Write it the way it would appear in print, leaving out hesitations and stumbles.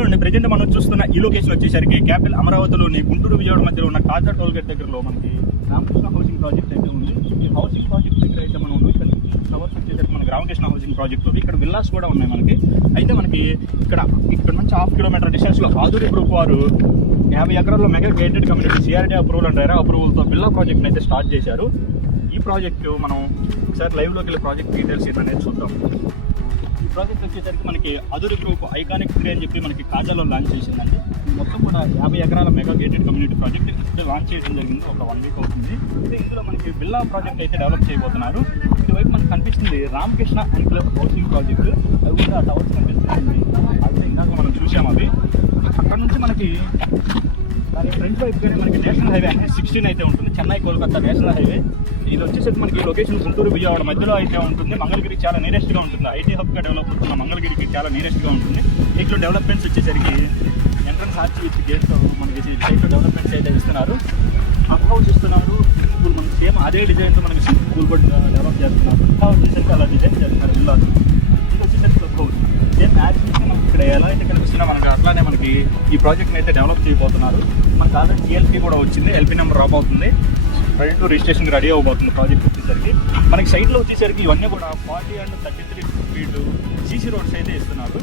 Hello అండి, present మనం చూస్తున్న ఈ లొకేషన్ వచ్చేసరికి క్యాపిటల్ అమరావతిలోని గుంటూరు విజయవాడ మధ్యలో ఉన్న కాజా టోల్గేట్ దగ్గరలో మనకి రామకృష్ణ హౌసింగ్ ప్రాజెక్ట్ అయితే ఉంది. ఈ హౌసింగ్ ప్రాజెక్ట్ దగ్గర అయితే మనం ఇక్కడ టవర్స్ వచ్చేసరికి మనకి రామకృష్ణ హౌసింగ్ ప్రాజెక్ట్ ఉంది. ఇక్కడ విల్లాస్ కూడా ఉన్నాయి మనకి. అయితే మనకి ఇక్కడ నుంచి 1/2 కిలోమీటర్ డిస్టెన్స్లో ఆధురి గ్రూప్ వారు 50 ఎకరాల్లో mega gated community CRD approval and RERA అప్రూవల్తో విల్లా ప్రాజెక్ట్ని అయితే స్టార్ట్ చేశారు. ఈ ప్రాజెక్టు మనం ఒకసారి లైవ్లోకి వెళ్ళి ప్రాజెక్ట్ డీటెయిల్స్ అనేది చూద్దాం. ఈ ప్రాజెక్ట్ వచ్చేసరికి మనకి అదురు గ్రూప్ ఐకానిక్ 3 అని చెప్పి మనకి కాజాలో లాంచ్ చేసిందండి. మొత్తం కూడా 50 ఎకరాల మెగా గేటెడ్ కమ్యూనిటీ ప్రాజెక్ట్ ఇప్పుడు లాంచ్ చేయడం జరిగింది. ఒక 1 వీక్ అవుతుంది. అయితే ఇందులో మనకి విల్లా ప్రాజెక్ట్ అయితే డెవలప్ చేయబోతున్నారు. ఇటువైపు మనకు కనిపిస్తుంది రామకృష్ణ ఎన్క్లేవ్ హౌసింగ్ ప్రాజెక్ట్. అవి కూడా టవర్స్ కనిపిస్తుంది. అయితే ఇందాక మనం చూసాం అవి. అక్కడ నుంచి మనకి దాని ఫ్రంట్ వైపుగానే మనకి నేషనల్ హైవే 16 అయితే ఉంటుంది. Chennai Kolkata national highway. ఇది వచ్చేసరికి మనకి లొకేషన్ గుంటూరు విజయవాడ మధ్యలో అయితే ఉంటుంది. మంగళగిరికి చాలా నియరెస్ట్గా ఉంటుంది. ఐటీ హబ్గా డెవలప్ అవుతున్న మంగళగిరికి చాలా నియరెస్ట్గా ఉంటుంది. దీంట్లో డెవలప్మెంట్స్ వచ్చేసరికి ఎంట్రన్స్ ఆర్చి విత్ గేట్తో మనకి సైట్లో డెవలప్మెంట్స్ అయితే ఇస్తున్నారు. హబ్ హౌస్ ఇస్తున్నారు. ఇప్పుడు మనకి సేమ్ అదే డిజైన్తో మనకి స్కూల్ కూడా డెవలప్ చేస్తున్నారు. ఇంకా వచ్చేసరికి అలా డిజైన్ చేస్తున్నారు విల్లాస్. ఇది వచ్చేసరికి క్లబ్ హౌస్. సేమ్ యాక్చువల్గా మనకి ఇక్కడ ఎలా అయితే కనిపిస్తున్నా మనకి అట్లానే మనకి ఈ ప్రాజెక్ట్ని అయితే డెవలప్ చేయబోతున్నారు. మనకి ఆల్రెడీ టీఎల్పీ కూడా వచ్చింది. ఎల్పీ నెంబర్ డ్రాప్ అవుతుంది. రెడీ రిజిస్ట్రేషన్ రెడీ అవబోతుంది ప్రాజెక్ట్ వచ్చేసరికి. మనకి సైట్లో వచ్చేసరికి ఇవన్నీ కూడా 40 and 33 ఫీట్ సీసీ రోడ్స్ అయితే ఇస్తున్నారు.